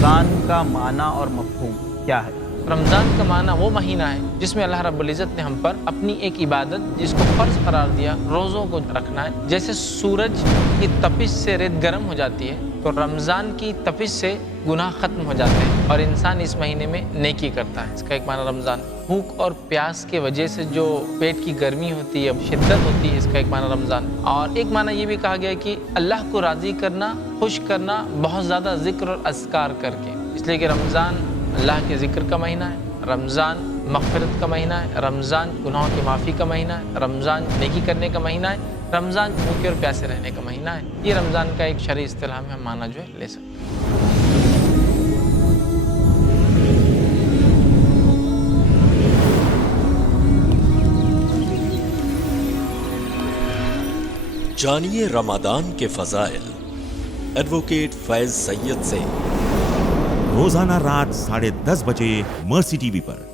رمضان کا معنی اور مفہوم کیا ہے؟ رمضان کا معنی وہ مہینہ ہے جس میں اللہ رب العزت نے ہم پر اپنی ایک عبادت جس کو فرض قرار دیا، روزوں کو رکھنا ہے۔ جیسے سورج کی تپش سے ریت گرم ہو جاتی ہے تو رمضان کی تپش سے گناہ ختم ہو جاتے ہیں اور انسان اس مہینے میں نیکی کرتا ہے۔ اس کا ایک معنی رمضان۔ بھوک اور پیاس کے وجہ سے جو پیٹ کی گرمی ہوتی ہے، شدت ہوتی ہے، اس کا ایک معنی رمضان۔ اور ایک معنی یہ بھی کہا گیا کہ اللہ کو راضی کرنا، خوش کرنا بہت زیادہ ذکر اور اذکار کر کے، اس لیے کہ رمضان اللہ کے ذکر کا مہینہ ہے، رمضان مغفرت کا مہینہ ہے، رمضان گناہوں کی معافی کا مہینہ ہے، رمضان نیکی کرنے کا مہینہ ہے، رمضان بھوکے اور پیاسے رہنے کا مہینہ ہے۔ یہ رمضان کا ایک شرعی اصطلاح میں ہم معنی جو ہے لے سکتے ہیں۔ جانیے رمضان کے فضائل ایڈوکیٹ فیض سید سے۔ روزانہ رات 10:30 بجے مرسی ٹی وی پر۔